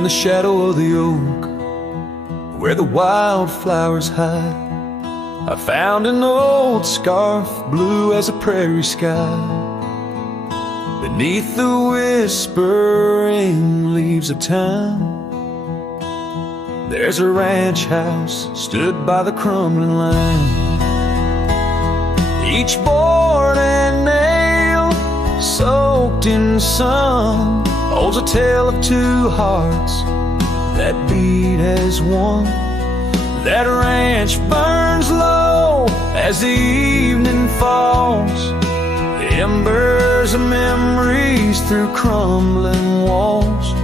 In the shadow of the oak, where the wildflowers hide, I found an old scarf, blue as a prairie sky. Beneath the whispering leaves of time, there's a ranch house stood by the crumbling line. Each board and nail soaked in sun holds a tale of two hearts that beat as one. That ranch burns low as the evening falls, the embers of memories through crumbling walls.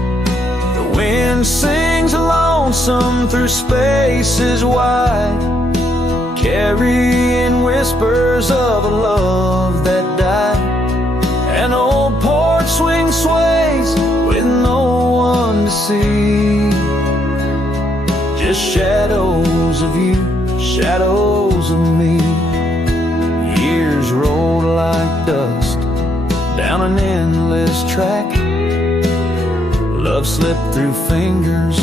The wind sings lonesome through spaces wide, carrying whispers of a love that died. An old porch swing sways with no one to see, just shadows of you, shadows of me. Years rolled like dust down an endless track. Love slipped through fingers,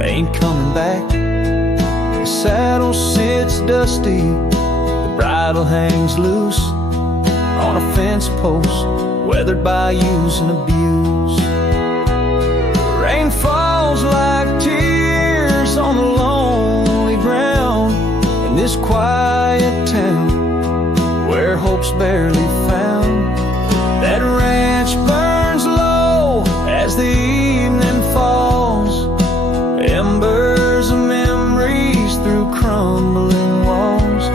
ain't coming back. The saddle sits dusty, the bridle hangs loose on a fence post, weathered by use and abuse. Rain falls like tears on the lonely ground in this quiet town where hope's barely found. That ranch burns low as the evening falls, embers of memories through crumbling walls.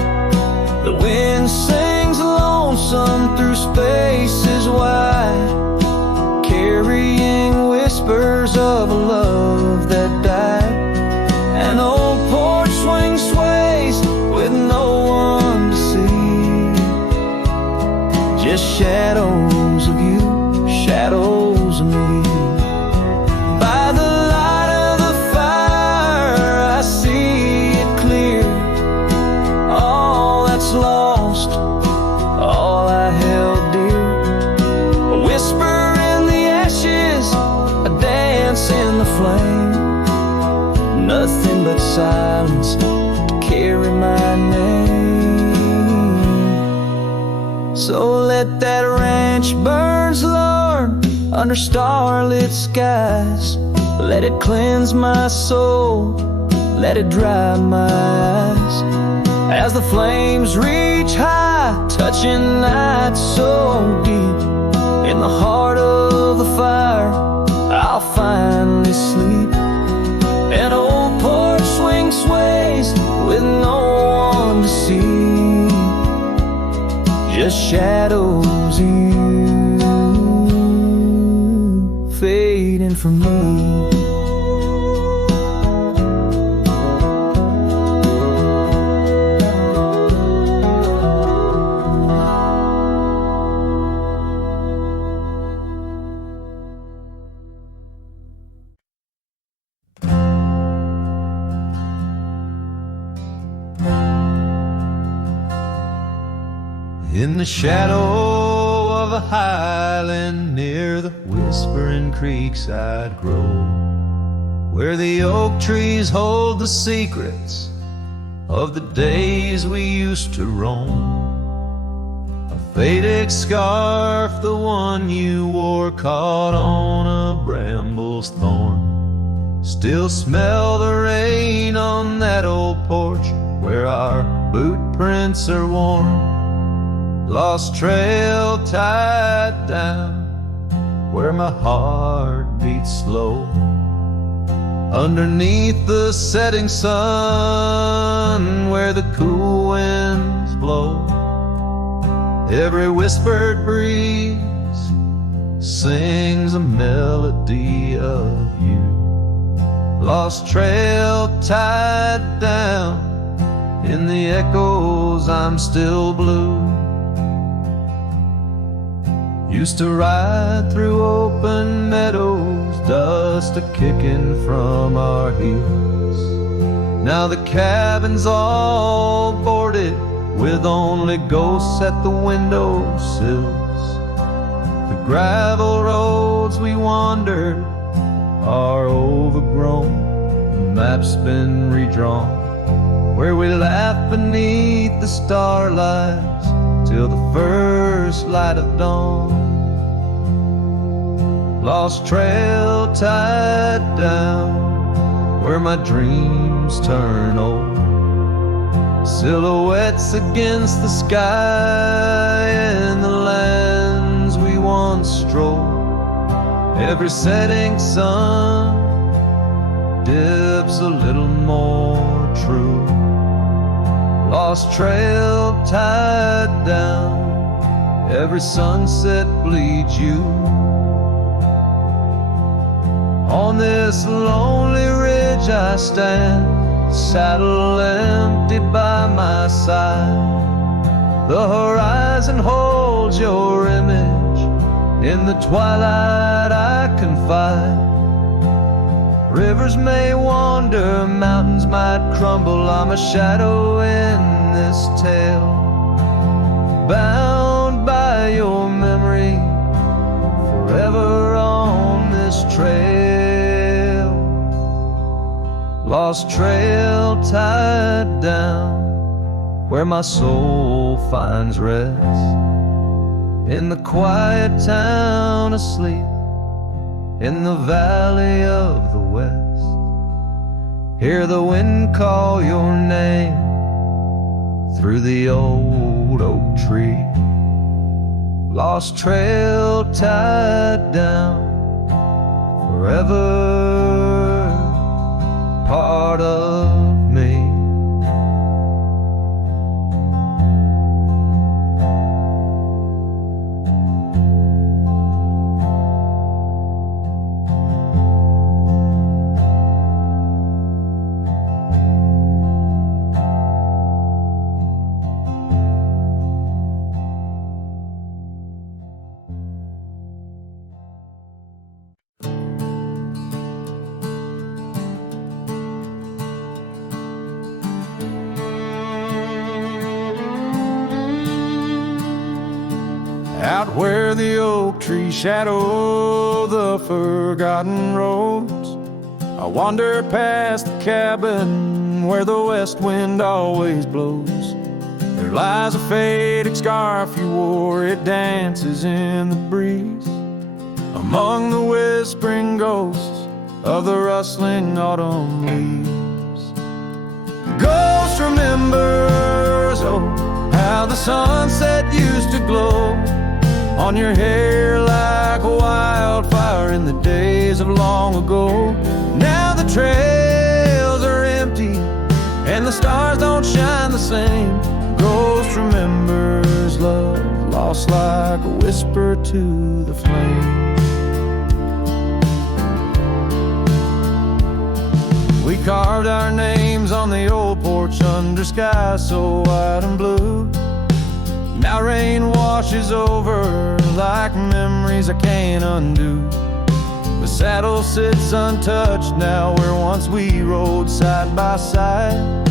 The wind sings lonesome through spaces wide, carrying whispers of a love that died. An old porch swing sways with no one to see, just shadows of you, shadows of me. By the light of the fire I see it clear, all that's lost, all I held dear. A whisper in the ashes, a dance in the flame, nothing but silence to carry my name. So let that ranch burns, Lord, under starlit skies. Let it cleanse my soul, let it dry my eyes. As the flames reach high, touching night so deep, in the heart of the fire I'll finally sleep. An old porch swing sways with no one to see, just shadows of you fading from me. In the shadow of a highland near the whispering creekside grove, where the oak trees hold the secrets of the days we used to roam, a faded scarf, the one you wore, caught on a bramble's thorn. Still smell the rain on that old porch where our boot prints are worn. Lost trail tied down where my heart beats slow. Underneath the setting sun where the cool winds blow. Every whispered breeze sings a melody of you. Lost trail tied down, in the echoes I'm still blue. Used to ride through open meadows, dust a-kicking from our heels. Now the cabin's all boarded, with only ghosts at the windowsills. The gravel roads we wandered are overgrown, the map's been redrawn, where we laugh beneath the starlights till the first light of dawn. Lost trail tied down, where my dreams turn old, silhouettes against the sky and the lands we once strolled. Every setting sun dips a little more true. Lost trail tied down, every sunset bleeds you. On this lonely ridge I stand, saddle empty by my side. The horizon holds your image, in the twilight I confide. Rivers may wander, mountains might crumble, I'm a shadow in this tale, bound by your memory, forever on this trail. Lost trail tied down, where my soul finds rest, in the quiet town asleep, in the valley of the west. Hear the wind call your name through the old oak tree. Lost trail tied down, forever part of me. Out where the oak trees shadow the forgotten roads, I wander past the cabin where the west wind always blows. There lies a faded scarf you wore, it dances in the breeze, among the whispering ghosts of the rustling autumn leaves. Ghost remembers, oh, how the sunset used to glow on your hair like a wildfire in the days of long ago. Now the trails are empty and the stars don't shine the same. Ghost remembers love lost like a whisper to the flame. We carved our names on the old porch under skies so white and blue. Now rain washes over like memories I can't undo. The saddle sits untouched now where once we rode side by side.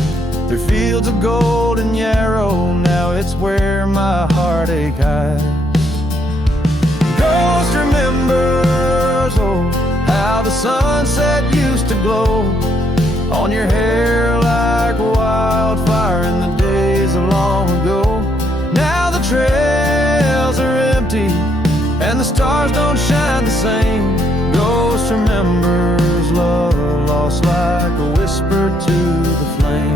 Through fields of gold and yarrow, now it's where my heartache hides. Ghost remembers, oh, how the sunset used to glow on your hair like a wildfire in the days of long ago. Now the trails are empty and the stars don't shine the same. Ghost remembers love lost like a whisper to the flame.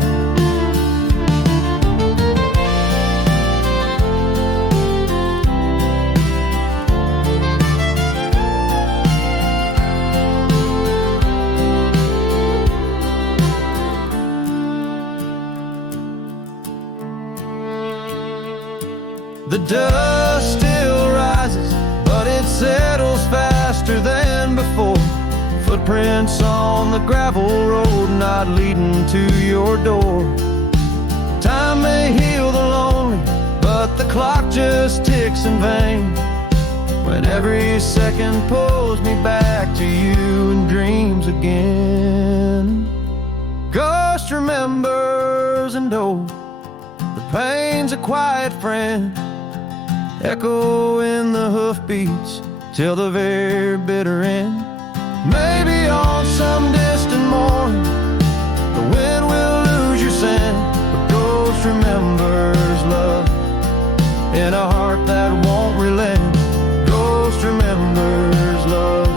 The dust still rises, but it settles faster than before. Footprints on the gravel road, not leading to your door. Time may heal the lonely, but the clock just ticks in vain, when every second pulls me back to you in dreams again. Ghost remembers, and oh, the pain's a quiet friend, echo in the hoofbeats till the very bitter end. Maybe on some distant morn, the wind will lose your scent, but ghost remembers love in a heart that won't relent. Ghost remembers love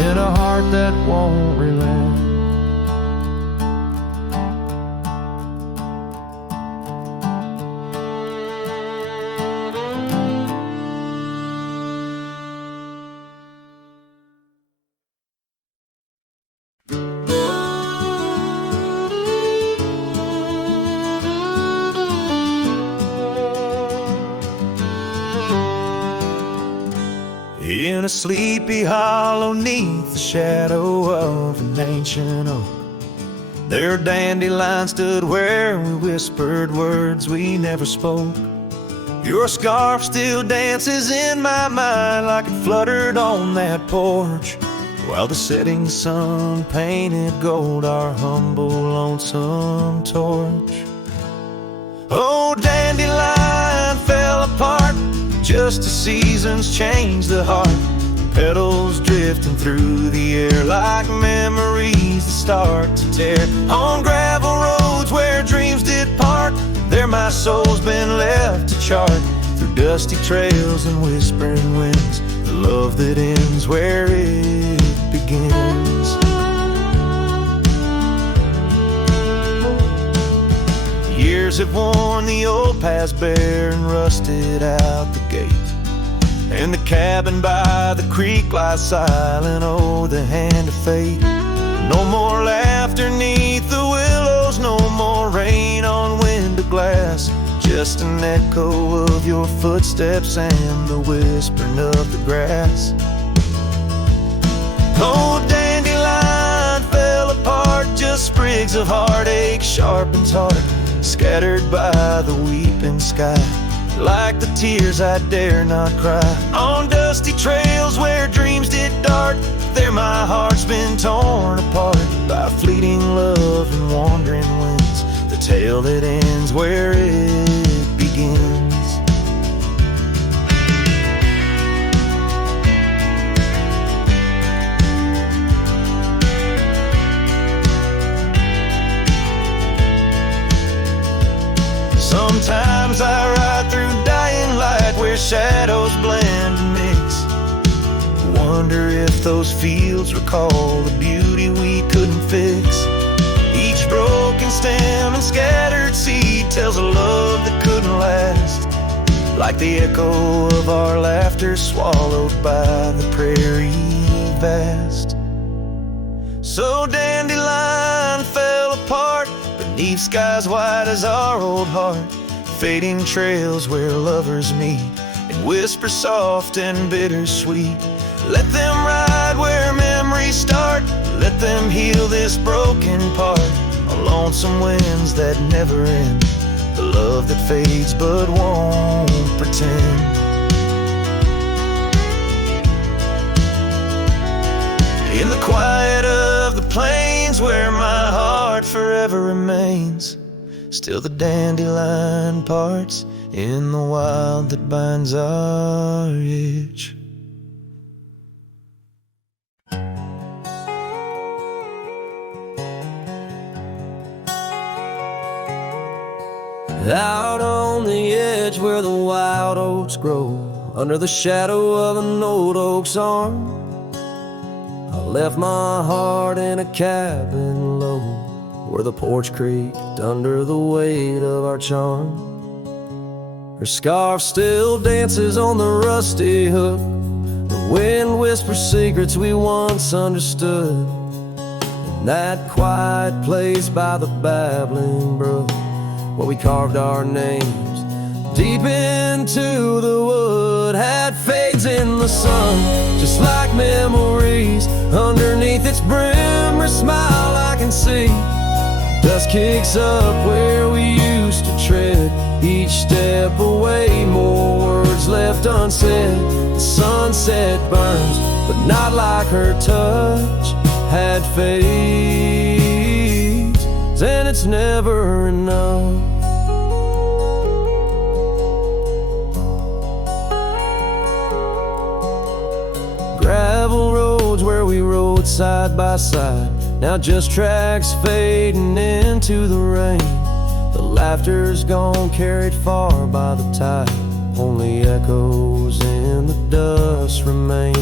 in a heart that won't relent. In a sleepy hollow 'neath the shadow of an ancient oak, their dandelion stood where we whispered words we never spoke. Your scarf still dances in my mind like it fluttered on that porch, while the setting sun painted gold our humble lonesome torch. Oh, dandelion fell apart just as seasons change the heart. Petals drifting through the air like memories that start to tear. On gravel roads where dreams did part, there my soul's been left to chart. Through dusty trails and whispering winds, the love that ends where it begins. Years have worn the old paths bare and rusted out the gate, and the cabin by the creek lies silent, oh, the hand of fate. No more laughter 'neath the willows, no more rain on window glass, just an echo of your footsteps and the whispering of the grass. Oh, dandelion fell apart, just sprigs of heartache sharpened heart, scattered by the weeping sky, like the tears I dare not cry. On dusty trails where dreams did dart, there my heart's been torn apart by fleeting love and wandering winds, the tale that ends where it begins. Sometimes I ride through dying light where shadows blend and mix. Wonder if those fields recall the beauty we couldn't fix. Each broken stem and scattered seed tells a love that couldn't last, like the echo of our laughter swallowed by the prairie vast. So dandelion fell apart beneath skies wide as our old heart, fading trails where lovers meet and whisper soft and bittersweet. Let them ride where memories start, let them heal this broken part, on lonesome winds that never end, the love that fades but won't pretend. In the quiet of the plains where my heart forever remains, still the dandelion parts in the wild that binds our itch. Out on the edge where the wild oats grow, under the shadow of an old oak's arm, I left my heart in a cabin low, where the porch creaked under the weight of our charm. Her scarf still dances on the rusty hook, the wind whispers secrets we once understood, in that quiet place by the babbling brook, where we carved our names deep into the wood. Had fades in the sun, just like memories. Underneath its brim, her smile I can see. Dust kicks up where we used to tread, each step away, more words left unsaid. The sunset burns, but not like her touch had fades, and it's never enough. Gravel roads where we rode side by side, now just tracks fading into the rain. The laughter's gone, carried far by the tide. Only echoes in the dust remain.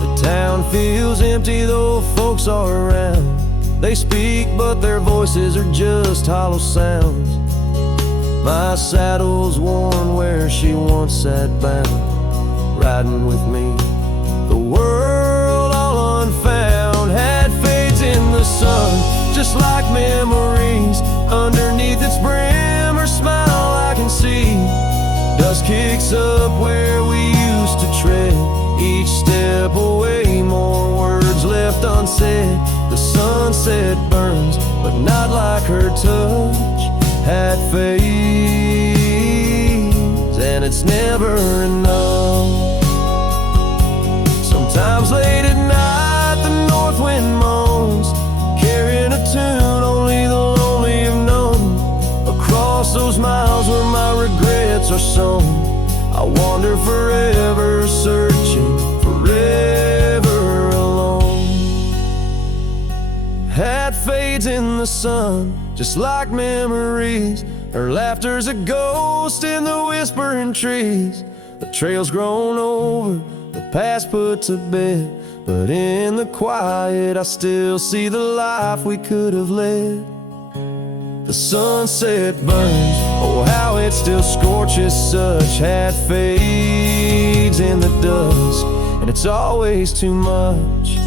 The town feels empty though folks are around. They speak but their voices are just hollow sounds. My saddle's worn where she once sat bound, riding with me, the world all unfound. Hat fades in the sun, just like memories. Underneath its brim, her smile I can see. Dust kicks up where we used to tread. Each step away, more words left unsaid. The sunset burns, but not like her touch. Hat fades, and it's never enough. Sometimes late at night, the north wind moans, carrying a tune only the lonely have known. Across those miles where my regrets are sown, I wander forever, searching, forever alone. Hat fades in the sun, just like memories. Her laughter's a ghost in the whispering trees. The trail's grown over, the past put to bed, but in the quiet I still see the life we could have led. The sunset burns, oh how it still scorches such. Hat fades in the dusk, and it's always too much.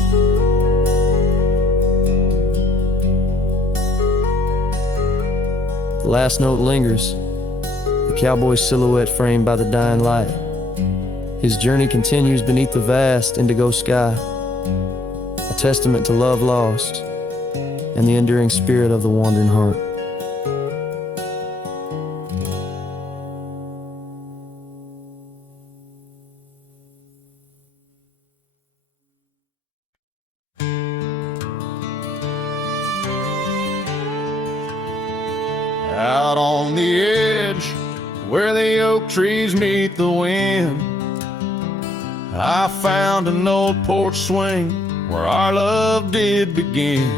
The last note lingers, the cowboy's silhouette framed by the dying light. His journey continues beneath the vast indigo sky, a testament to love lost and the enduring spirit of the wandering heart. Out on the edge, where the oak trees meet the wind, I found an old porch swing where our love did begin.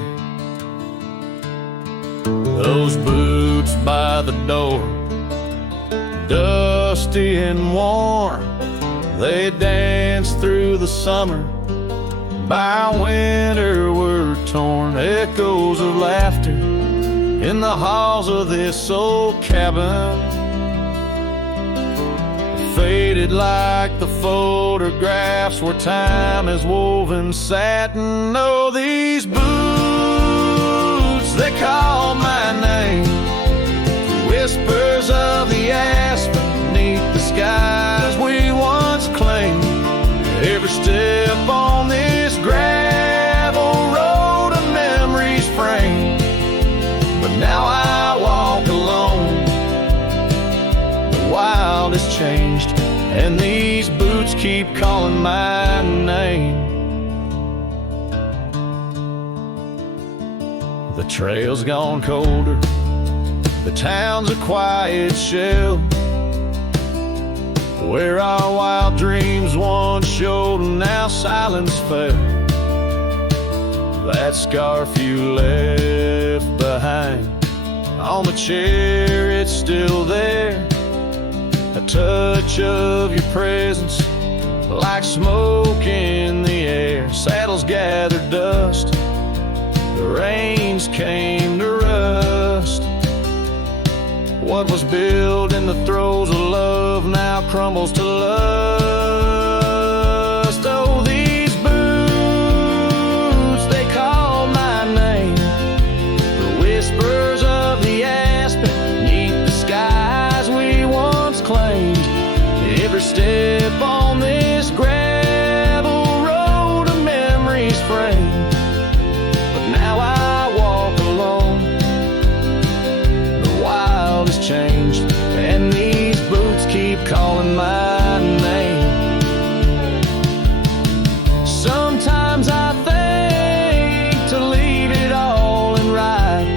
Those boots by the door, dusty and worn, they danced through the summer, by winter were torn. Echoes of laughter in the halls of this old cabin, faded like the photographs where time has woven satin. Oh, these boots, they call my name, whispers of the aspen beneath the skies we once claimed. Every step on this gravel road a memory's framed, but now I walk alone. The wild has changed, and these boots keep calling my name. The trail's gone colder, the town's a quiet shell, where our wild dreams once showed, and now silence fell. That scarf you left behind on the chair, it's still there. A touch of your presence, like smoke in the air. Saddles gathered dust, the rains came to rust. What was built in the throes of love now crumbles to lust. Oh, these boots, they call my name, the whispers of the aspen beneath the skies we once claimed. Every step on this gravel road a memory's framed, but now I walk alone. The wild has changed, and these boots keep calling my name. Sometimes I think to leave it all and ride,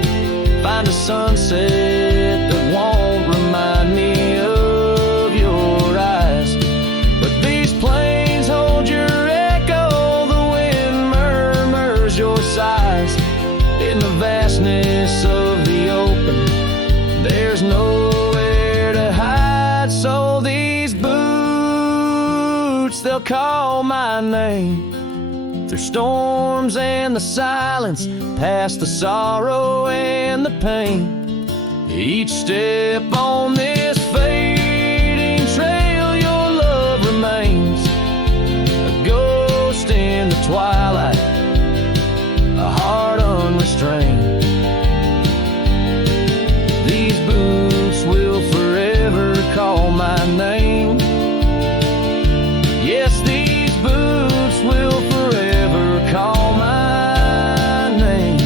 find a sunset that won't remind me of your eyes. But these plains hold your echo, the wind will call my name. Through storms and the silence, past the sorrow and the pain. Each step on this fading trail, your love remains. A ghost in the twilight, a heart unrestrained. These boots will forever call my name. Yes, these boots will forever call my name.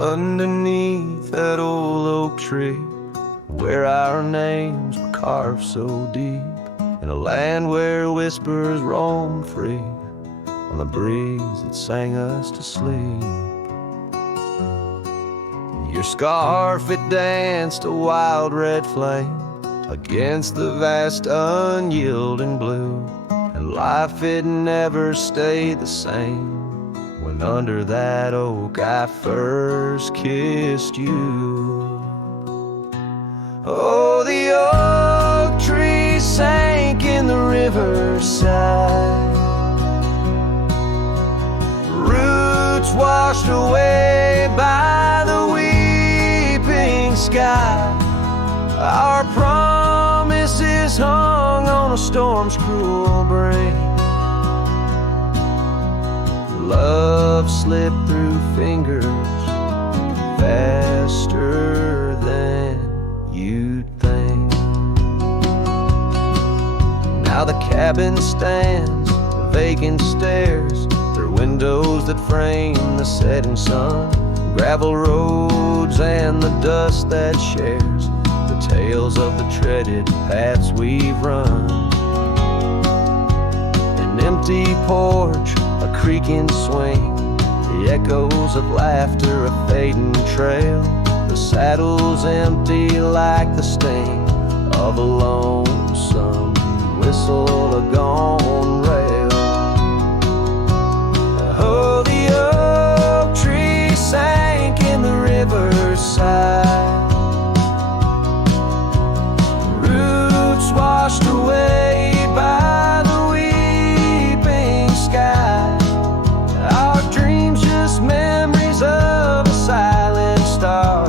Underneath that old oak tree, where our names were carved so deep, in a land where whispers roam free, on the breeze that sang us to sleep. Your scarf, it danced a wild red flame against the vast unyielding blue, and life, it never stayed the same when under that oak I first kissed you. Oh, the oak tree sank in the riverside, roots washed away by the weeping sky. Our promises hung on a storm's cruel break. Love slipped through fingers faster than you'd think. Now the cabin stands, vacant stares through windows that frame the setting sun, gravel roads and the dust that shares the tales of the treaded paths we've run. An empty porch, a creaking swing, the echoes of laughter, a fading trail, the saddle's empty like the sting of a lonesome whistle, a gone rail. Oh, the oak tree sank in the riverside, roots washed away by the weeping sky. Our dreams just memories of a silent star,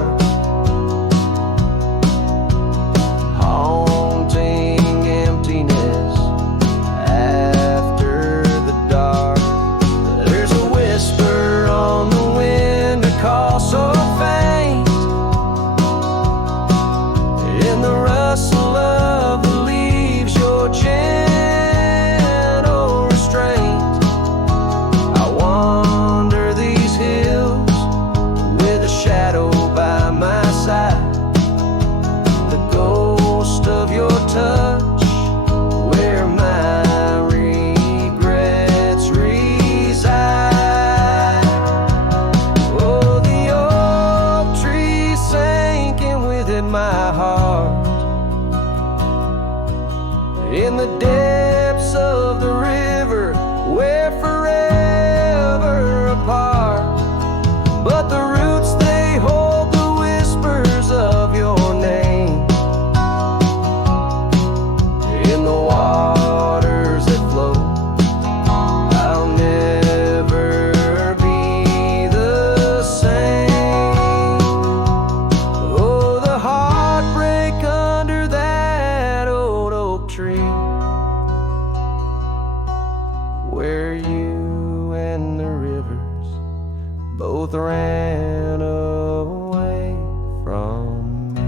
haunting emptiness after the dark. There's a whisper on the wind, a call so faint, in the rustle of the leaves, your gentle restraint. I wander these hills with a shadow by my side, the ghost of your touch, where my regrets reside. Oh, the oak tree sank, and with it my heart, in the depths of the river, we're forever apart. But the roots, they hold the whispers of your name, in the waters that flow. I'll never be the same. Oh, the heartbreak under that old oak tree, where you and the rivers both ran away from me.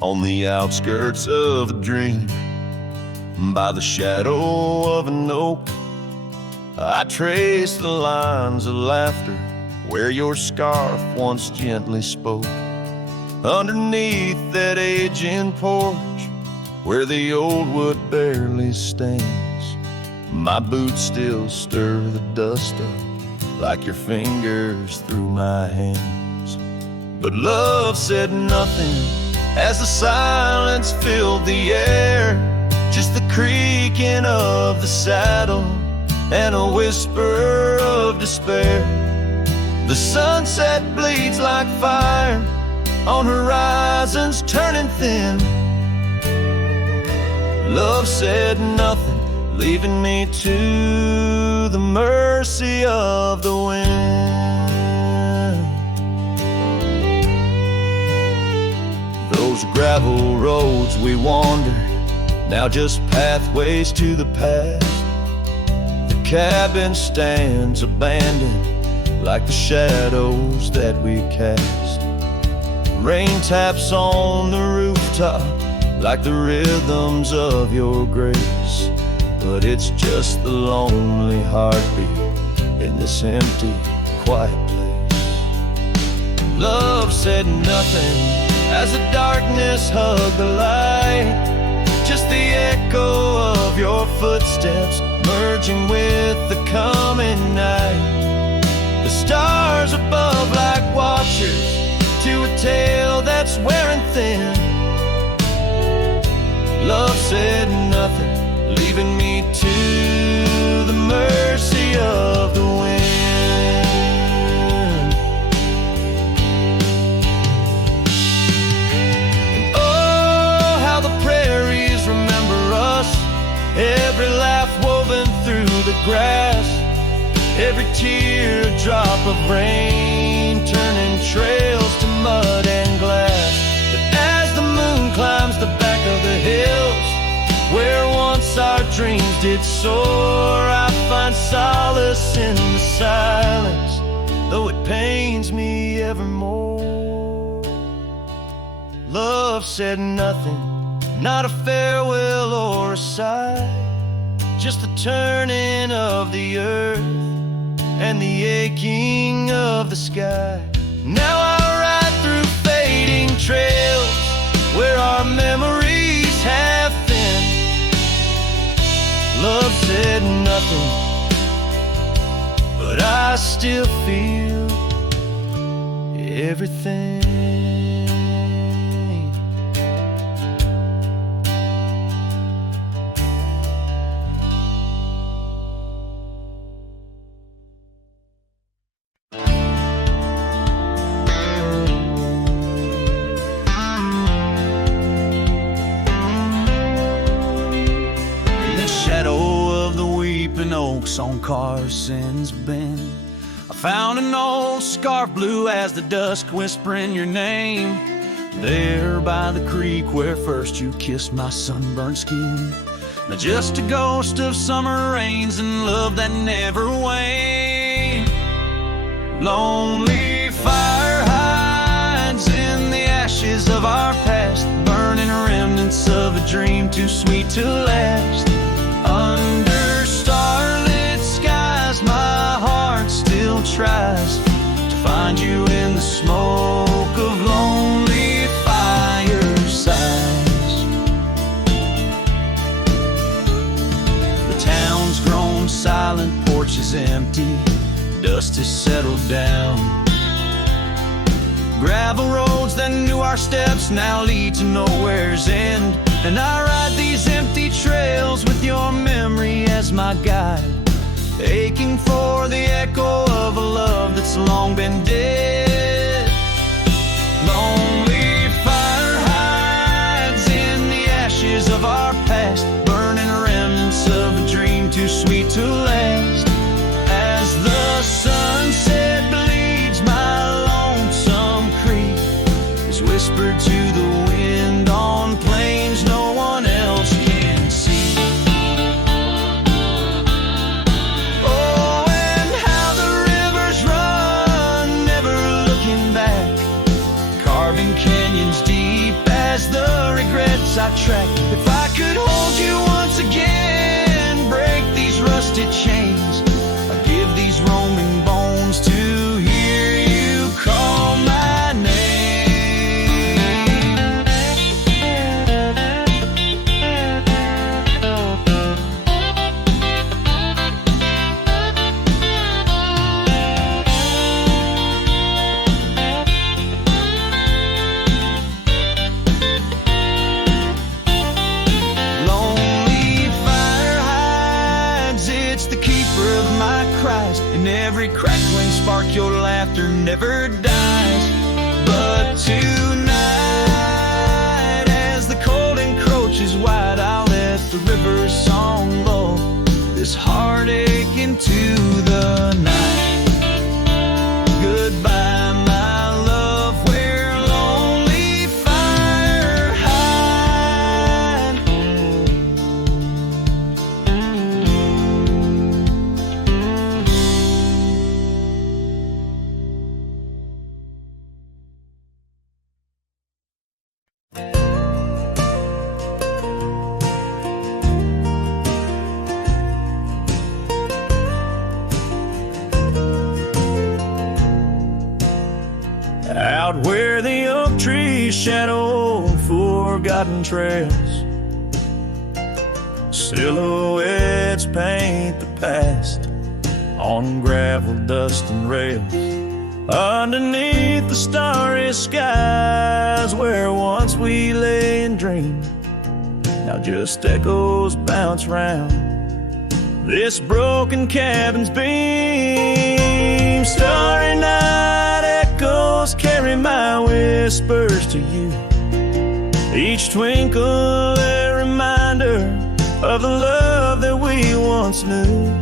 On the outskirts of a dream, by the shadow of an oak, I trace the lines of laughter where your scarf once gently spoke. Underneath that aging porch, where the old wood barely stands. My boots still stir the dust up like your fingers through my hands. But love said nothing as the silence filled the air, just the creaking of the saddle and a whisper of despair. The sunset bleeds like fire on horizons turning thin. Love said nothing, leaving me to the mercy of the wind. Those gravel roads we wandered, now just pathways to the past. The cabin stands abandoned like the shadows that we cast. Rain taps on the rooftop like the rhythms of your grace, but it's just the lonely heartbeat in this empty, quiet place. Love said nothing as the darkness hugged the light, just the echo of your footsteps merging with the coming night. The stars above like watchers to a tale that's wearing thin. Love said nothing, leaving me to the mercy of the wind. And oh, how the prairies remember us, every laugh woven through the grass, every teardrop of rain turning trails to mud and glass. But as the moon climbs the back of the hills where once our dreams did soar, I find solace in the silence, though it pains me evermore. Love said nothing, not a farewell or a sigh, just the turning of the earth and the aching of the sky. Now I ride through fading trails where our memories have thinned. Love said nothing, but I still feel everything. Oaks on Carson's Bend, I found an old scarf blue as the dusk whispering your name, there by the creek where first you kissed my sunburned skin. Now just a ghost of summer rains and love that never waned. Lonely fire hides in the ashes of our past, burning remnants of a dream too sweet to last. Under starlit skies, my heart still tries to find you in the smoke of lonely firesides. The town's grown silent, porches empty, dust has settled down. Gravel roads that knew our steps now lead to nowhere's end, and I ride these empty trails with your memory as my guide, aching for the echo of a love that's long been dead. Lonely fire hides in the ashes of our past, burning remnants of a dream too sweet to last. As the sunset bleeds, my lonesome creek is whispered to the wind on plains no one else can see. Oh, and how the rivers run, never looking back, carving canyons deep as the regrets I track. If I could hold you once again, break these rusted chains, I'd give these roaming bones to hear you call my name. never dies. But tonight, as the cold encroaches wide, I'll let the river's song lull this heartache into the night. Goodbye, my love, where lonely fire hide. Out where the oak trees shadow forgotten trails, silhouettes paint the past on gravel, dust, and rails. Underneath the starry skies where once we lay and dreamed, now just echoes bounce round this broken cabin's beam. Starry night echoes carry my whispers to you, each twinkle a reminder of the love that we once knew.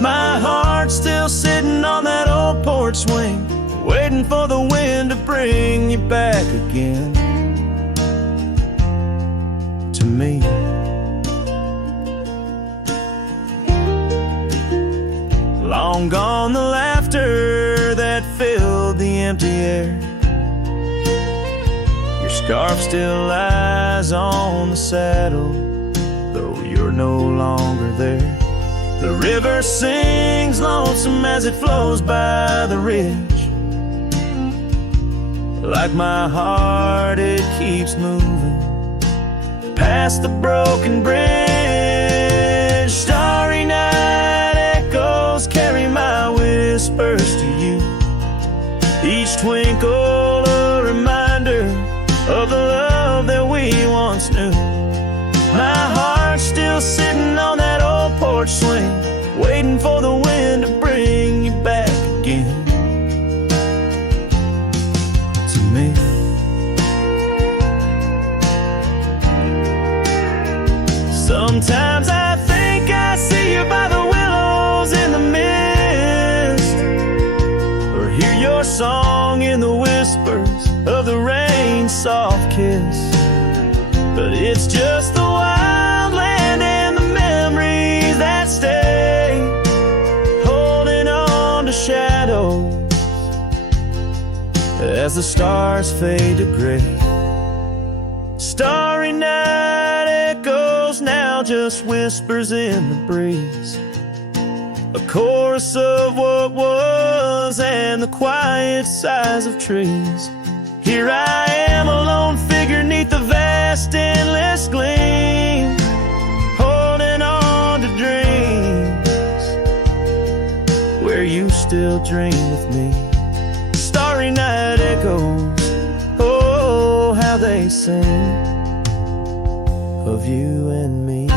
My heart's still sitting on that old porch swing, waiting for the wind to bring you back again to me. Long gone the laughter that filled the empty air. Your scarf still lies on the saddle, though you're no longer there. The river sings lonesome as it flows by the ridge. Like my heart, it keeps moving past the broken bridge. Starry night echoes carry my whispers to you, each twinkle a reminder of the love that we once knew. My heart's still sitting on that old porch swing, waiting for the wind to bring you back again to me. Sometimes I think I see you by the willows in the mist, or hear your song in the whispers of the rain's soft kiss. But it's just the wild land and the memories that stay, holding on to shadows as the stars fade to gray. Starry night echoes now just whispers in the breeze, a chorus of what was and the quiet sighs of trees. Here I am, a lone figure neath the vast endless gleam, holding on to dreams where you still dream with me. Starry night echoes, oh, how they sing of you and me.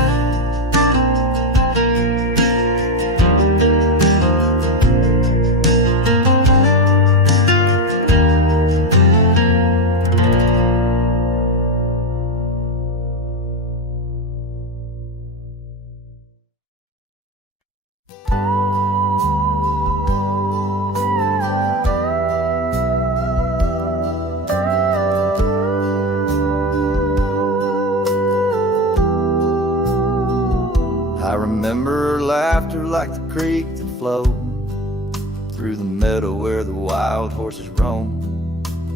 I remember her laughter like the creek that flowed through the meadow where the wild horses roam.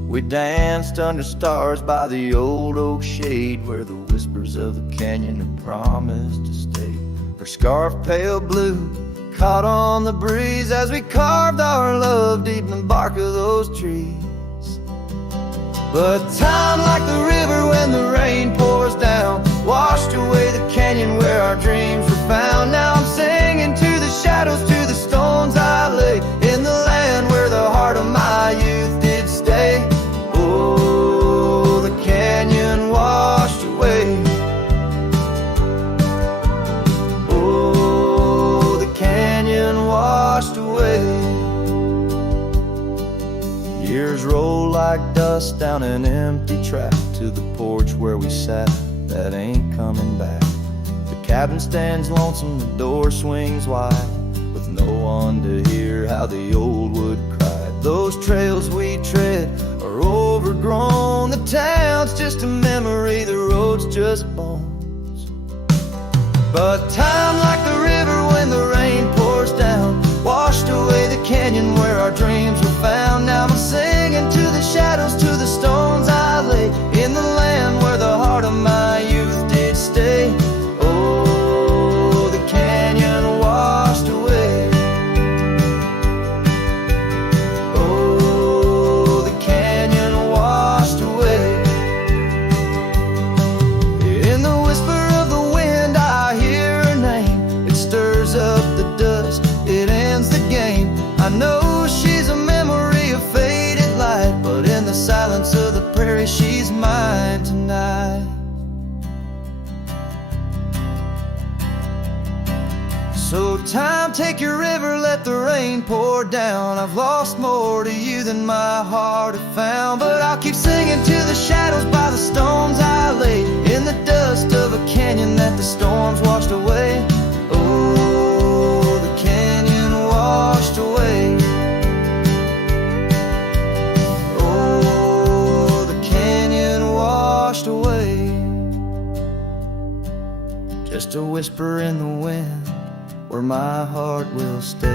We danced under stars by the old oak shade where the whispers of the canyon had promised to stay. Her scarf pale blue caught on the breeze as we carved our love deep in the bark of those trees. But time, like the river when the rain pours down, washed away the canyon where our dreams were found. Now I'm singing to the shadows, to the stones I lay, in the land where the heart of my youth did stay. Oh, the canyon washed away. Oh, the canyon washed away. Years roll like dust down an empty track to the porch where we sat, that ain't coming back. The cabin stands lonesome, the door swings wide, with no one to hear how the old wood cried. Those trails we tread are overgrown, the town's just a memory, the road's just bones. But time, like the river when the rain pours down, washed away the canyon where our dreams were found. Now I'm singing to the shadows, to the stones I lay in the land where the heart of my youth did stay. Oh, the canyon washed away. Oh, the canyon washed away. In the whisper of the wind I hear her name. It stirs up the dust, it ends the game. I know she's a memory of faded light, but in the silence of the prairie she's mine tonight. So time, take your river, let the rain pour down. I've lost more to you than my heart had found, but I'll keep singing to the shadows by the stones I lay in the dust of a canyon that the storms washed away. Oh, the canyon washed away. Oh, the canyon washed away. Just a whisper in the wind where my heart will stay.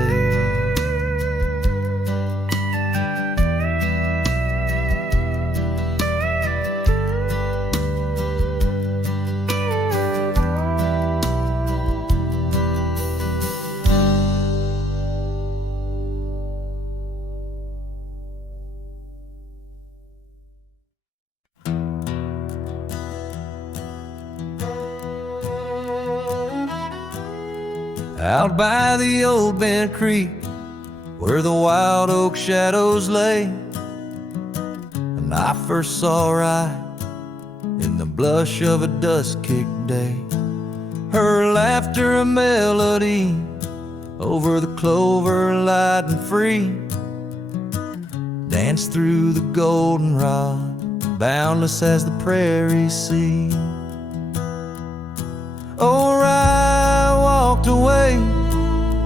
Out by the old bent creek, where the wild oak shadows lay, and I first saw her eye in the blush of a dusk-kicked day. Her laughter a melody over the clover, light and free, danced through the goldenrod, boundless as the prairie sea. Oh, I walked away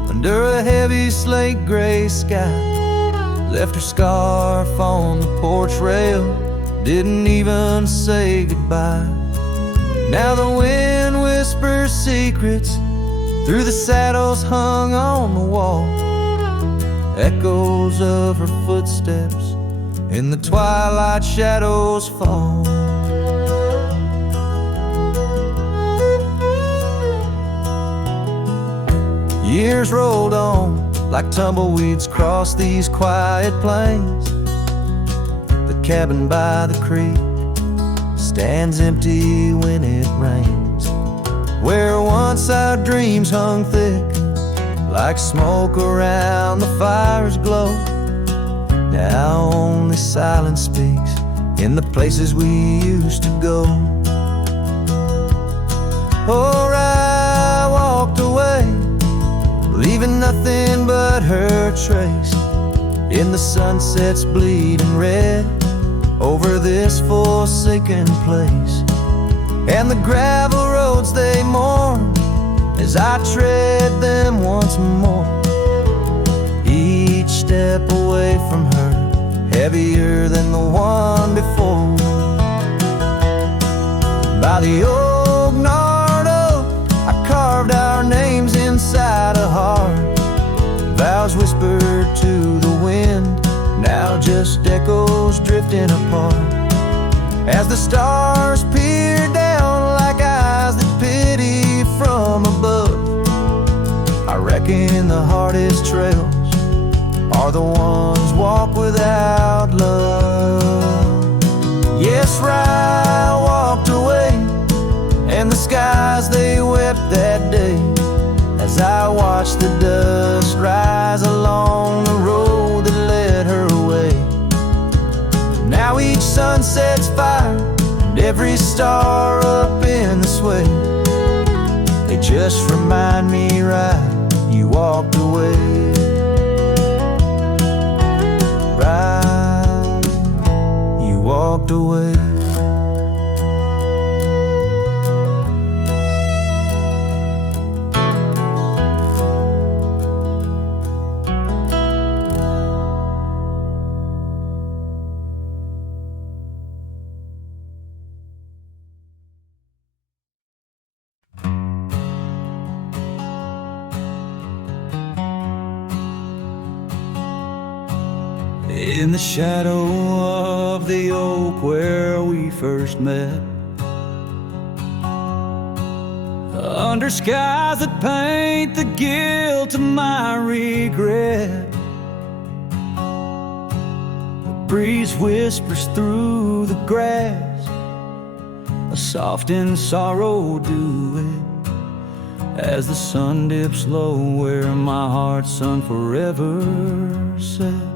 under a heavy slate gray sky, left her scarf on the porch rail, didn't even say goodbye. Now the wind whispers secrets through the saddles hung on the wall, echoes of her footsteps in the twilight shadows fall. Years rolled on like tumbleweeds across these quiet plains. The cabin by the creek stands empty when it rains, where once our dreams hung thick like smoke around the fire's glow. Now only silence speaks in the places we used to go. Oh, I walked away, leaving nothing but her trace in the sunset's bleeding red over this forsaken place. And the gravel roads they mourn as I tread them once more, each step away from her heavier than the one before. By the old gnarled oak I carved our names inside a heart, vows whispered to the wind, now just echoes drifting apart. As the stars peer down like eyes that pity from above, I reckon the hardest trails are the ones walked without love. Yes, Rye walked away, and the skies they wept that day, as I watched the dust rise along the road that led her away. Now each sun sets fire, and every star up in the sway, they just remind me, right, you walked away. Right, walked away. In the shadow of the oak where we first met, under skies that paint the guilt of my regret, the breeze whispers through the grass, a soft and sorrow duet, as the sun dips low where my heart's sun forever sets.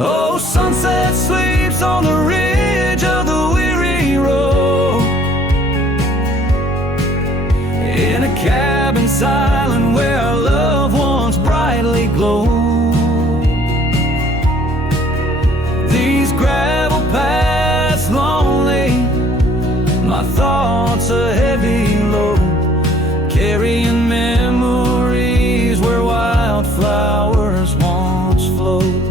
Oh, sunset sleeps on the ridge of the weary road, in a cabin silent where our loved ones brightly glow. These gravel paths lonely, my thoughts a heavy load, carrying memories where wildflowers once flowed.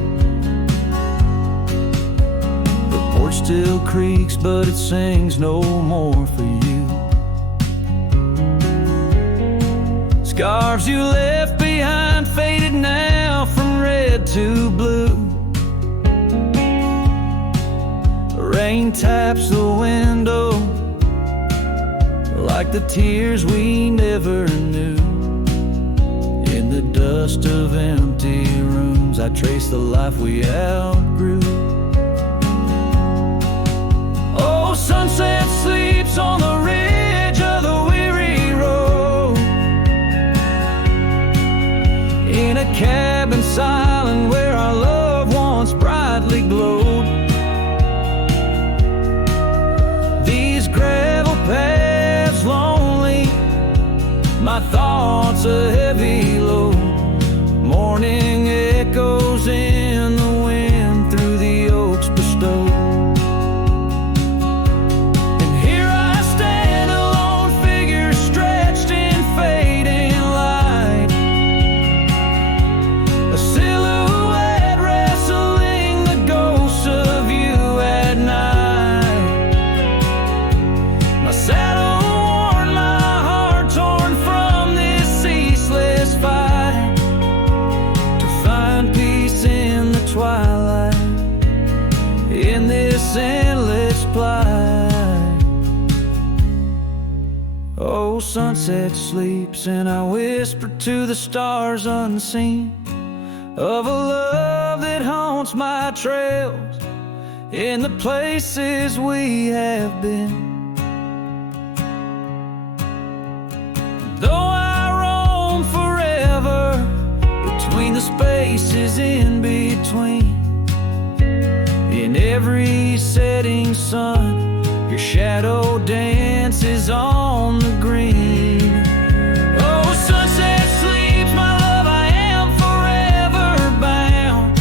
Still creaks, but it sings no more for you. Scarves you left behind faded now from red to blue. Rain taps the window like the tears we never knew. In the dust of empty rooms, I trace the life we outgrew. Sunset sleeps on the ridge of the weary road, in a cabin silent where our loved ones brightly glowed. These gravel paths lonely, my thoughts a heavy load, morning echoes in the wind through the oaks bestowed. Endless plight. Oh, sunset sleeps and I whisper to the stars unseen of a love that haunts my trails in the places we have been. Though I roam forever between the spaces in between, in every setting sun, your shadow dances on the green. Oh, sunset sleeps, my love, I am forever bound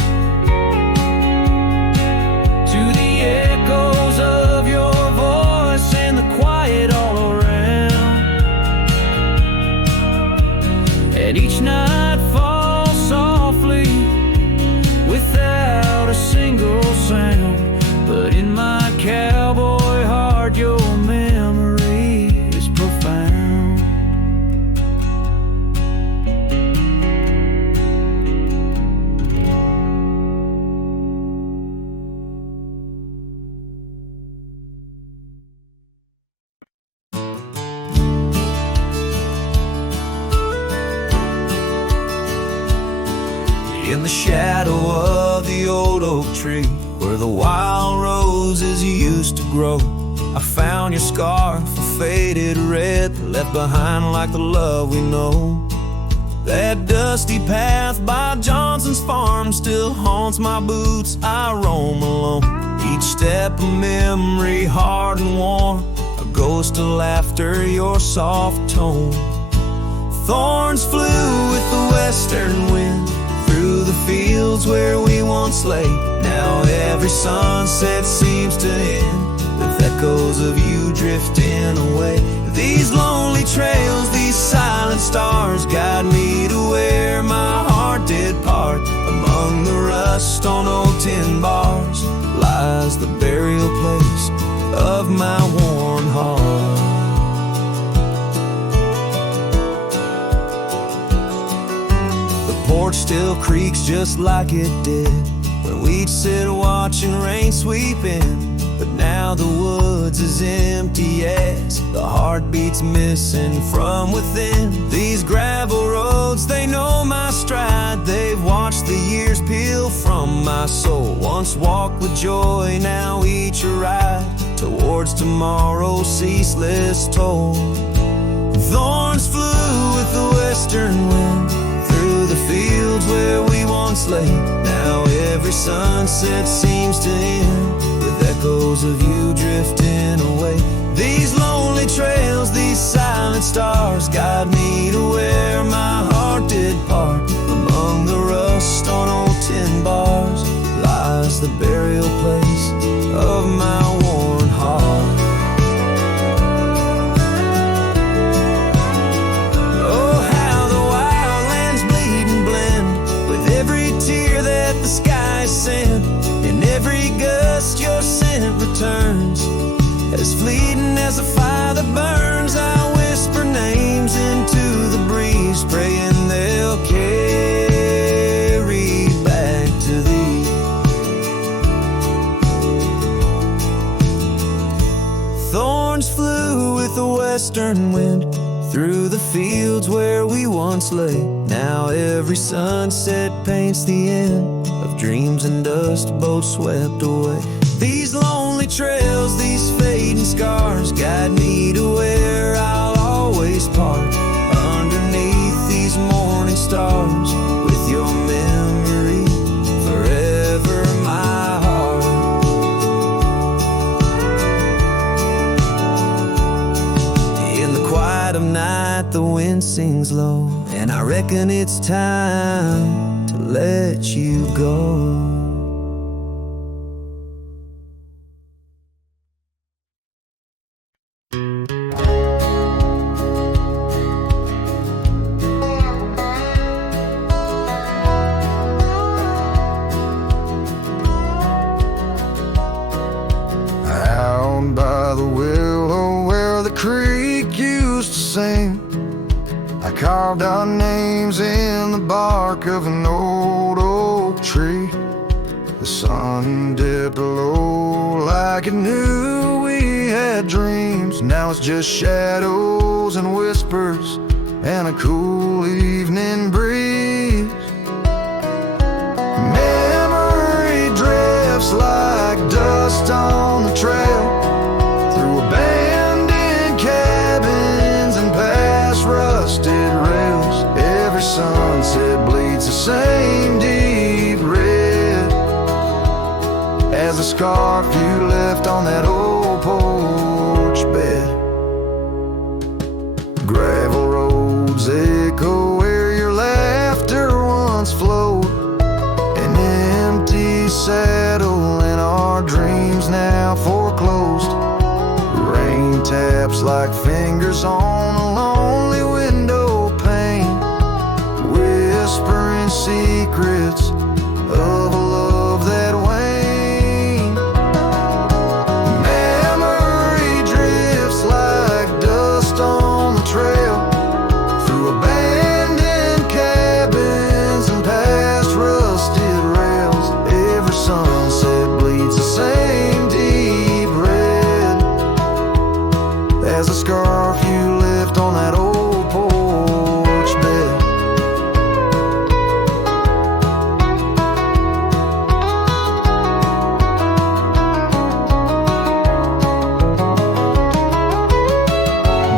to the echoes of your voice and the quiet all around. And each night falls softly without a single sound, but in my cowboy heart your memory is profound. In the shadow of the old oak tree, where the wild roses used to grow, I found your scarf, a faded red, left behind like the love we know. That dusty path by Johnson's farm still haunts my boots, I roam alone. Each step a memory, hard and warm, a ghost of laughter, your soft tone. Thorns flew with the western wind through the fields where we once lay. Now every sunset seems to end with echoes of you drifting away. These lonely trails, these silent stars guide me to where my heart did part. Among the rust on old tin bars lies the burial place of my worn heart. The porch still creaks just like it did when we'd sit watching rain sweep in. But now the woods is empty as the heartbeat's missing from within. These gravel roads, they know my stride. They've watched the years peel from my soul. Once walked with joy, now each a ride towards tomorrow's ceaseless toll. Thorns flew with the western wind through the fields where we once lay. Now every sunset seems to end with echoes of you drifting away. These lonely trails, these silent stars guide me to where my heart did part. Among the rust on old tin bars lies the burial place of my worn heart. Oh, how the wildlands bleed and blend with every tear that the skies send. In every gust your scent returns, as fleeting as a fire that burns. I whisper names into the breeze, praying they'll carry back to thee. Thorns flew with the western wind through the fields where we once lay. Now every sunset paints the end of dreams and dust, both swept away. These lonely trails, these fading scars guide me to where I'll always part. Underneath these morning stars, with your memory forever in my heart. In the quiet of night, the wind sings low, and I reckon it's time to let you go. Out by the willow where the creek used to sing, I carved our names in the bark of an old oak tree. The sun dipped low like it knew we had dreams. Now it's just shadows and whispers and a cool evening breeze. Memory drifts like dust on the trail, through abandoned cabins and past rusted rails. Every sunset bleeds the same deep red as the scarf you left on that old porch bed. Gravel roads echo where your laughter once flowed, an empty saddle and our dreams now foreclosed. Rain taps like fingers on a lonely window pane, whispering secrets of a love that waned. Memory drifts like dust on the trail, through abandoned cabins and past rusted rails. Every sunset bleeds the same deep red as a scarf you left on that old porch bed.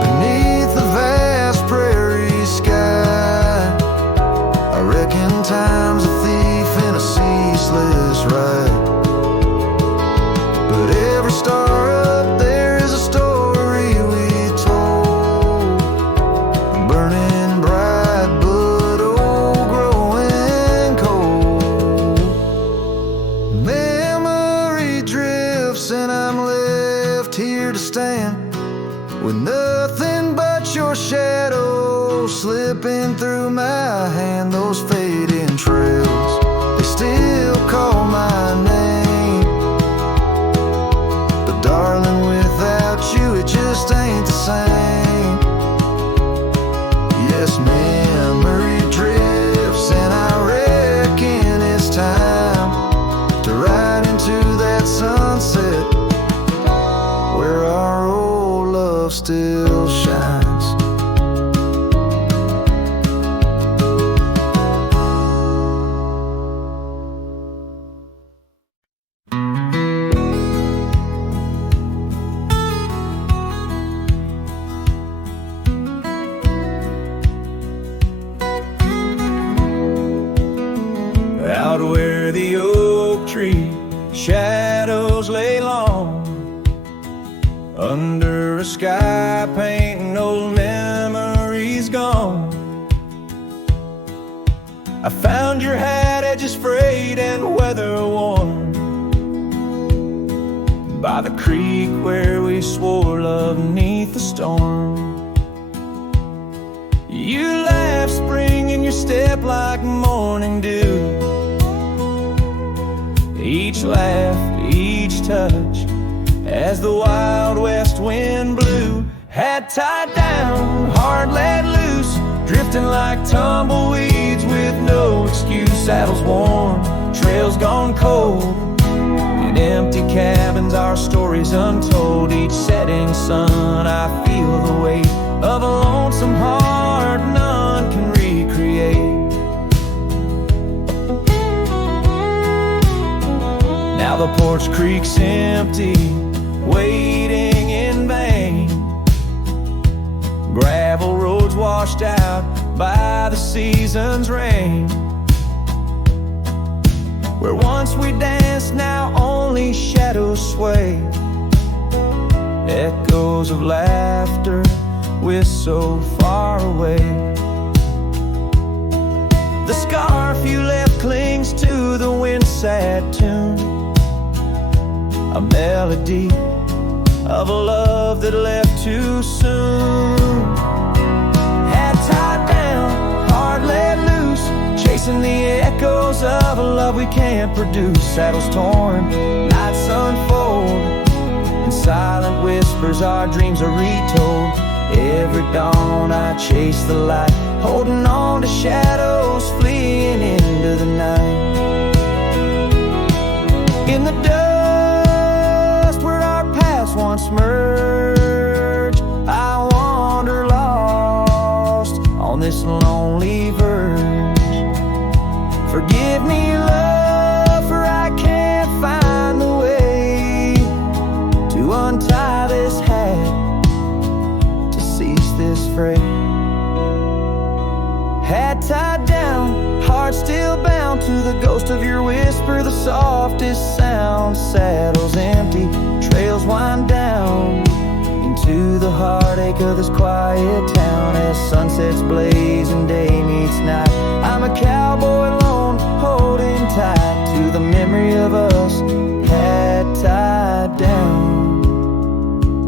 Beneath the vast prairie sky, I reckon time's a thief in a ceaseless ride. But every star up there is a story we told, burning bright but oh, growing cold. Memory here to stand with nothing but your shadow slipping through my hand. Those fading trails, they still call my name, but darling, without you it just ain't the same. Yes, memory drifts, and I reckon it's time to ride into that sunset where our old love still shines. Out where the oak tree shadows lay long, under a sky painting old memories gone, I found your hat, edges frayed and weather worn, by the creek where we swore love beneath the storm. You laughed, spring in your step like morning dew. Each laugh, each touch, as the wild west wind blew. Hat tied down, heart let loose, drifting like tumbleweeds with no excuse. Saddles worn, trails gone cold, in empty cabins our stories untold. Each setting sun I feel the weight of a lonesome heart none can recreate. Now the porch creek's empty, waiting in vain. Gravel roads washed out by the season's rain. Where once we danced, now only shadows sway. Echoes of laughter we're so far away. The scarf you left clings to the wind's sad tune, a melody of a love that left too soon. Hat tied down, heart let loose, chasing the echoes of a love we can't produce. Saddles torn, nights unfold, in silent whispers our dreams are retold. Every dawn I chase the light, holding on to shadows fleeing into the night. In the dust where our paths once merged, I wander lost on this lonely verge. Forgive me, love, for I can't find the way to untie this hat, to cease this fray. Hat tied down, heart still bound to the ghost of your whisper, the softest sound. Saddles empty, trails wind down into the heartache of this quiet town. As sunsets blaze and day meets night, I'm a cowboy alone, holding tight to the memory of us. Hat tied down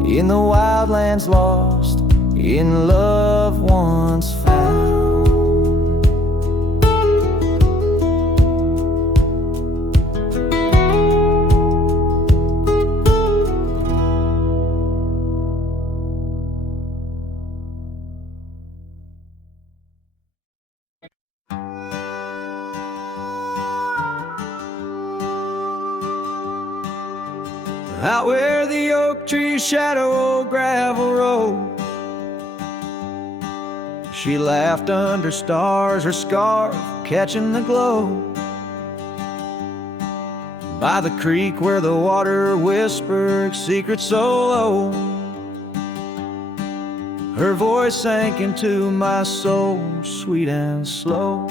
in the wildlands, lost in love once found. Out where the oak trees shadow old gravel road, she laughed under stars, her scarf catching the glow. By the creek where the water whispered secrets so low, her voice sank into my soul, sweet and slow.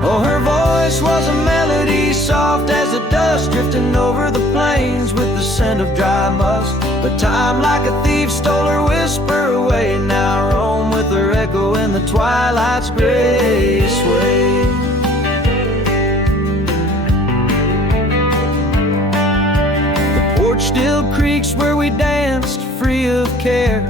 Oh, her voice was a melody, soft as the dust drifting over the plains with the scent of dry musk. But time like a thief stole her whisper away. Now I roam with her echo in the twilight's gray sway. The porch still creeks where we danced free of care.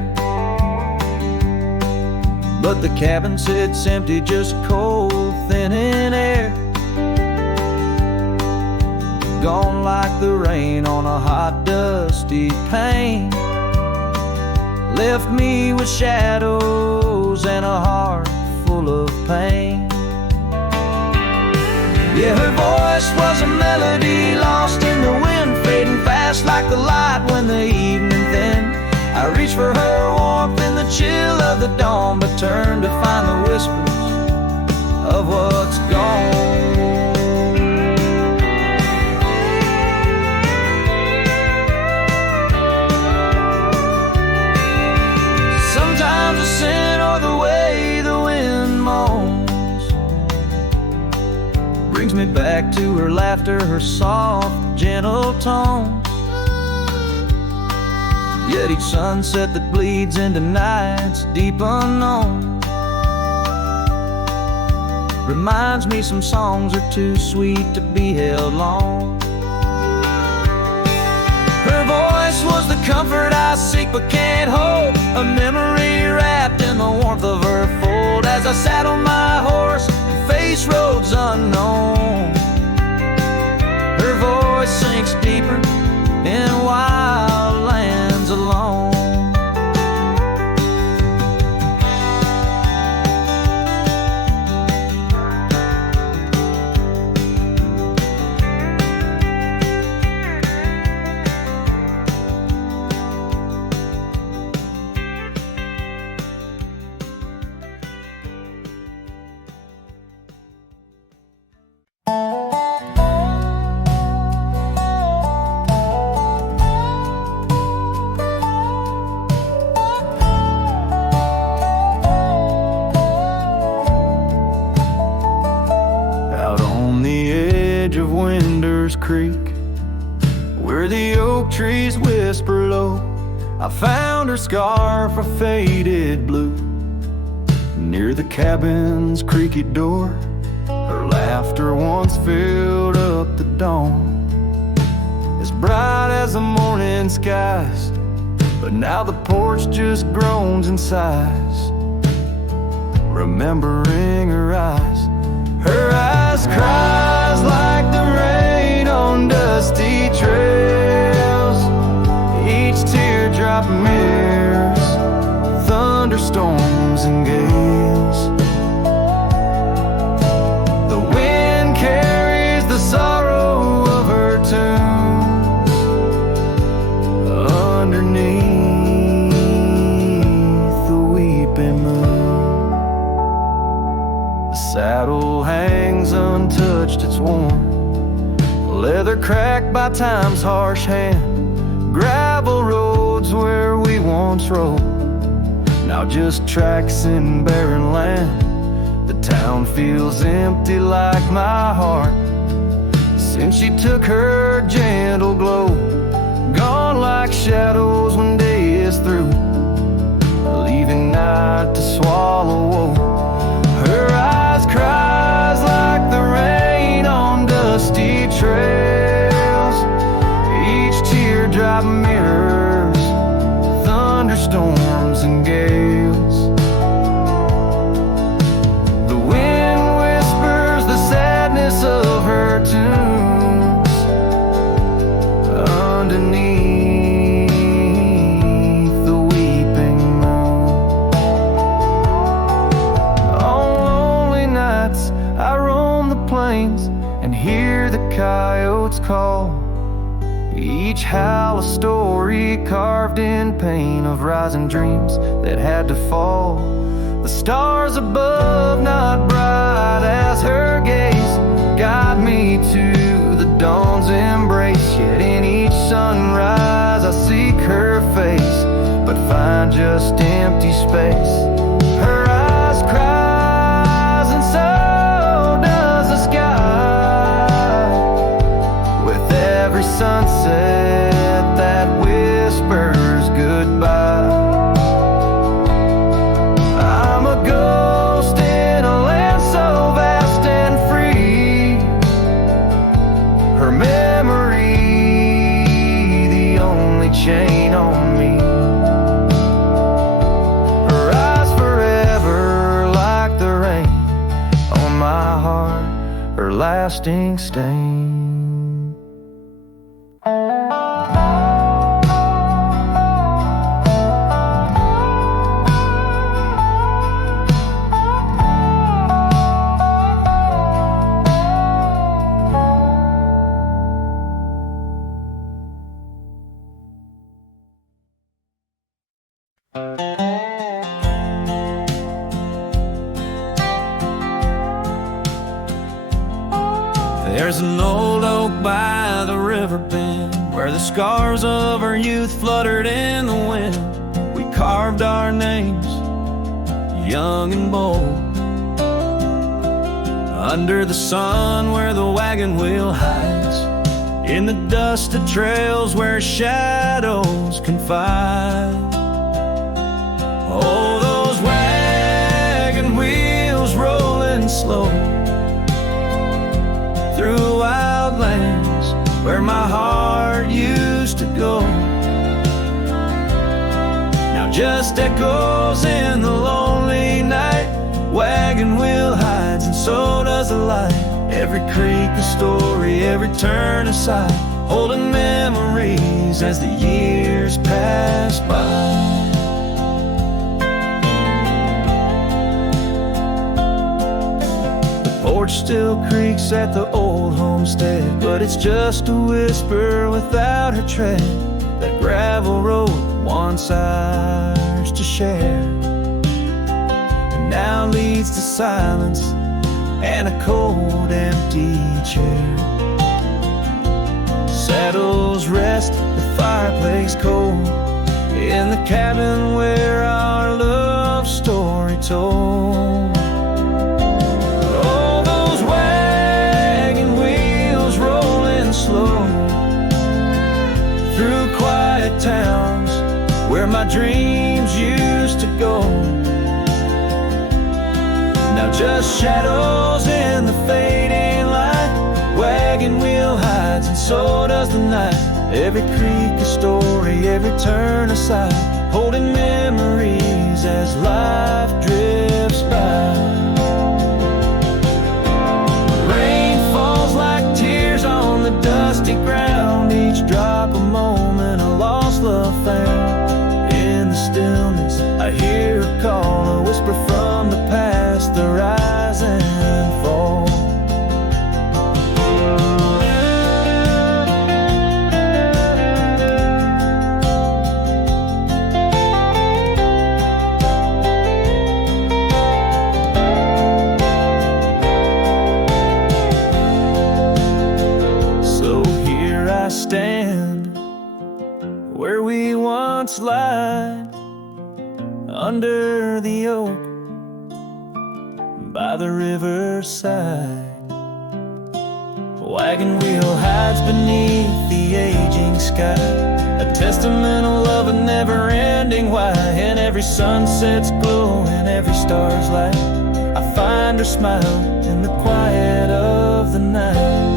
But the cabin sits empty, just cold, thinning air. Gone like the rain on a hot, dusty pane. Left me with shadows and a heart full of pain. Yeah, her voice was a melody lost in the wind, fading fast like the light when the evening thinned. I reached for her warmth in the chill of the dawn, but turned to find the whispers of what's gone. Sometimes the scent or the way the wind moans brings me back to her laughter, her soft, gentle tone. Yet each sunset that bleeds into nights deep unknown reminds me some songs are too sweet to be held long. Her voice was the comfort I seek but can't hold, a memory wrapped in the warmth of her fold. As I sat on my horse and faced roads unknown, her voice sinks deeper in wild lands alone. Creek, where the oak trees whisper low, I found her scarf a faded blue. Near the cabin's creaky door, her laughter once filled up the dawn, as bright as the morning skies, but now the porch just groans and sighs, remembering her eyes. Her eyes cries like the rain on dusty trails. Each teardrop mirrors thunderstorms and gales. The wind carries the sorrow of her tunes underneath the weeping moon. The saddle hangs untouched, it's warm, leather cracked by time's harsh hand. Gravel roads where we once rode, now just tracks in barren land. The town feels empty like my heart since she took her gentle glow. Gone like shadows when day is through, leaving night to swallow woe. Her eyes cries like the rain on dusty trails. Each teardrop mirrors thunderstorms and gales. The wind whispers the sadness of her tunes underneath the weeping moon. On lonely nights I roam the plains and hear the coyotes call. Each howl a story carved in pain of rising dreams that had to fall. The stars above, not bright as her gaze, guide me to the dawn's embrace. Yet in each sunrise I seek her face, but find just empty space. Her eyes cries and so does the sky, with every sunset that whispers goodbye. I'm a ghost in a land so vast and free, her memory the only chain on me. Rise forever like the rain on my heart, her lasting stain. There's an old oak by the river bend where the scars of our youth fluttered in the wind. We carved our names, young and bold, under the sun where the wagon wheel hides, in the dusted trails where shadows confide. Oh, those wagon wheels rolling slow through wild lands where my heart used to go. Now just echoes in the lonely night. Wagon wheel hides and so does the light. Every creek a story, every turn a sight, holding memories as the years pass by. Porch still creaks at the old homestead, but it's just a whisper without her tread. That gravel road once ours to share, and now leads to silence and a cold, empty chair. Saddles rest, the fireplace cold, in the cabin where our love story told. Slow through quiet towns where my dreams used to go. Now just shadows in the fading light. Wagon wheel hides and so does the night. Every creek a story, every turn a sight, holding memories as life drifts by. Dusty ground, each drop a moment, a lost love found. In the stillness I hear a call, a whisper from the past, the rise and fall. Stand where we once lied, under the oak by the riverside. Wagon wheel hides beneath the aging sky, a testament of love and never-ending why. And every sunset's glow and every star's light, I find her smile in the quiet of the night.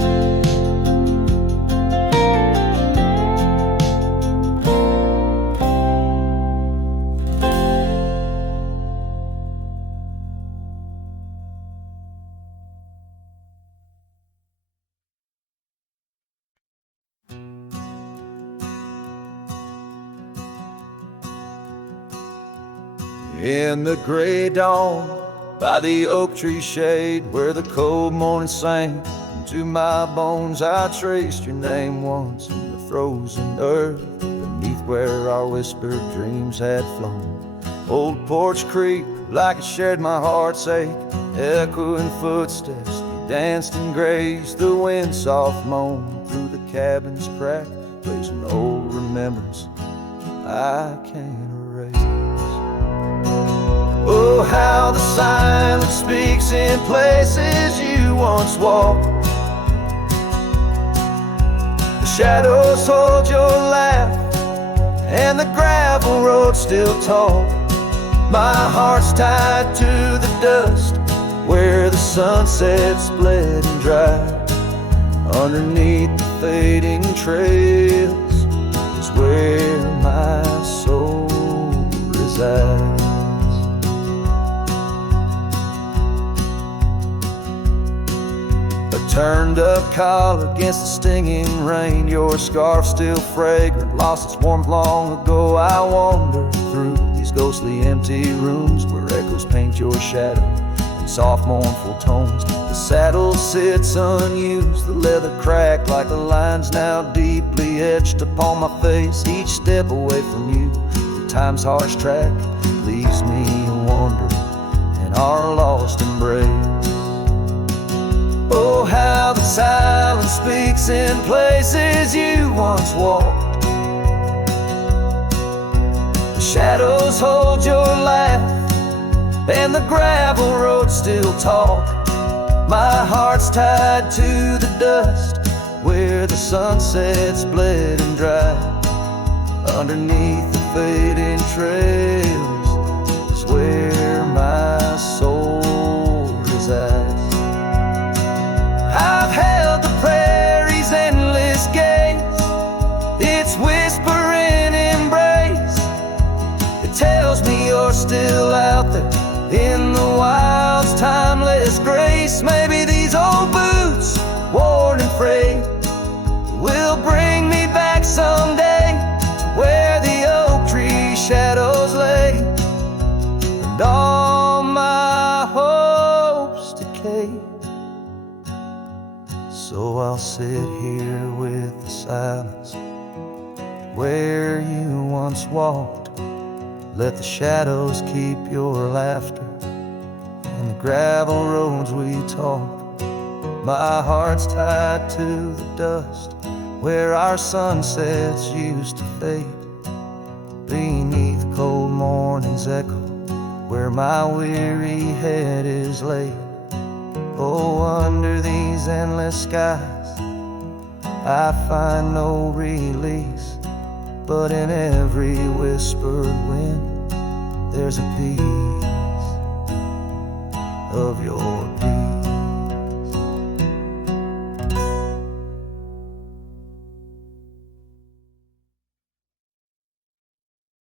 In the gray dawn, by the oak tree shade, where the cold morning sank into my bones, I traced your name once in the frozen earth, beneath where our whispered dreams had flown. Old Porch Creek, like it shared my heart's ache, echoing footsteps, they danced and grazed. The wind soft moan through the cabin's crack, plays an old remembrance I can't erase. Oh, how the silence speaks in places you once walked. The shadows hold your laugh, and the gravel road still tall. My heart's tied to the dust, where the sunsets bled and dried. Underneath the fading trails is where eyes. A turned up collar against the stinging rain, your scarf still fragrant, lost its warmth long ago. I wander through these ghostly empty rooms where echoes paint your shadow in soft mournful tones. The saddle sits unused, the leather cracked like the lines now deeply etched upon my face. Each step away from you, time's harsh track leaves me wandering in our lost embrace. Oh, how the silence speaks in places you once walked. The shadows hold your laugh, and the gravel roads still talk. My heart's tied to the dust where the sunsets bled and dried. Underneath the fading trails is where my soul resides. I've held the prairie's endless gaze, its whispering embrace. It tells me you're still out there in the wild's timeless grace. Maybe these old boots, worn and frayed, will bring me back someday to where the oak tree shadows lay, and all my hopes decay. So I'll sit here with the silence where you once walked. Let the shadows keep your laughter and the gravel roads we talk. My heart's tied to the dust where our sunsets used to fade. Beneath cold morning's echo where my weary head is laid. Oh, under these endless skies I find no release, but in every whispered wind there's a piece of your